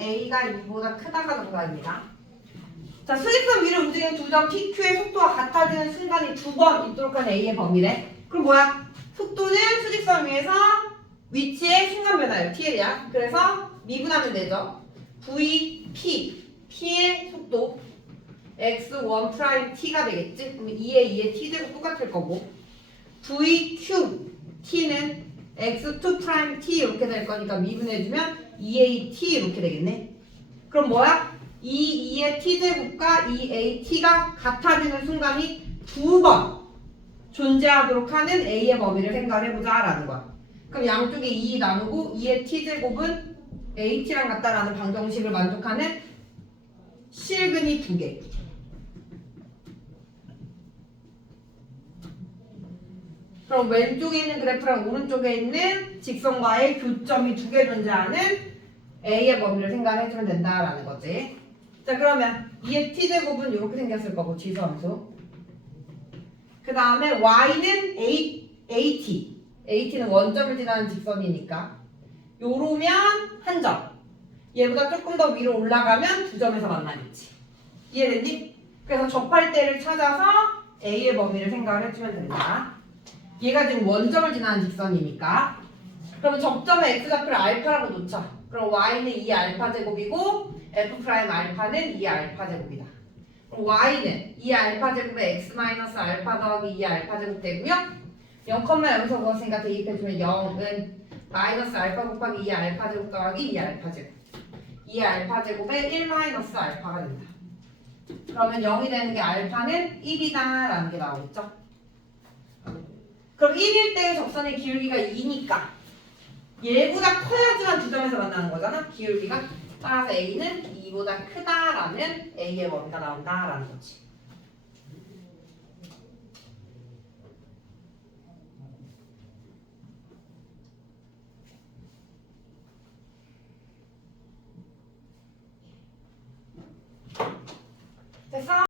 A가 2보다 크다가 정답입니다. 자, 수직선 위를 움직이는 두 점 PQ의 속도가 같아지는 순간이 두 번 있도록 하는 A의 범위래. 그럼 뭐야? 속도는 수직선 위에서 위치의 순간 변화예요. TL이야. 그래서 미분하면 되죠. V, P, P의 속도 x1 프라임 t가 되겠지? 그럼 2의 2의 t제곱 똑같을 거고 v, q, t는 x2 프라임 t 이렇게 될 거니까 미분해주면 2a t 이렇게 되겠네. 그럼 뭐야? 이 2의 t제곱과 이 a t가 같아지는 순간이 두 번 존재하도록 하는 a의 범위를 생각해보자 라는 거야. 그럼 양쪽에 2 나누고 2의 t제곱은 at랑 같다라는 방정식을 만족하는 실근이 두 개. 그럼 왼쪽에 있는 그래프랑 오른쪽에 있는 직선과의 교점이 두 개 존재하는 A의 범위를 생각해주면 된다라는 거지. 자 그러면 2의 t제곱은 이렇게 생겼을 거고 지수함수. 그 다음에 y는 a, at. at는 원점을 지나는 직선이니까. 요러면 한 점. 얘보다 조금 더 위로 올라가면 두 점에서 만나겠지. 이해됐니? 그래서 접할 때를 찾아서 A의 범위를 생각을 해주면 된다. 얘가 지금 원점을 지나는 직선이니까. 그러면 접점의 x좌표를 알파라고 놓자. 그럼 y는 2 알파 제곱이고 f 프라임 알파는 2 알파 제곱이다. 그럼 y는 2 알파 제곱에 x 마이너스 알파 더하기 2 알파 제곱 되고요. 0, 여기서 무엇인가 대입해주면 0은 마이너스 알파 곱하기 2 알파 제곱 더하기 2 알파 제곱. 2 알파 제곱에 1 마이너스 알파가 된다. 그러면 0이 되는 게 알파는 1이다 라는 게 나오겠죠? 그럼 1일 때의 접선의 기울기가 2니까 얘보다 커야지만 두 점에서 만나는 거잖아. 기울기가 따라서 A는 2보다 크다라는 A의 범위가 나온다라는 거지